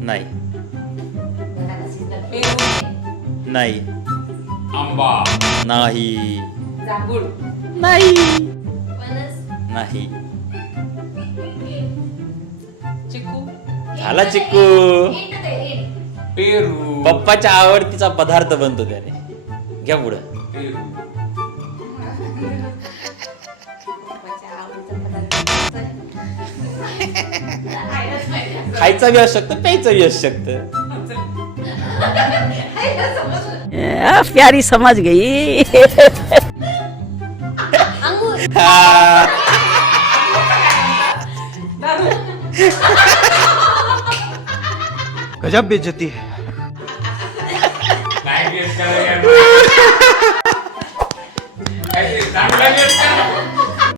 नाही पेरू नाही आंबा नाही जांभूळ नाही नाही चिकू झाला चिक्कू पेरू पप्पाच्या आवडतीचा पदार्थ बनतो त्याने घ्या पुढं पेरू खायचा बी असू शकतं प्यायचं बी असू शकतं प्यारी समझ गई हा. गजब बेइज्जती है. काय गेस करा यार. काहीतरी चांगला गेस करा.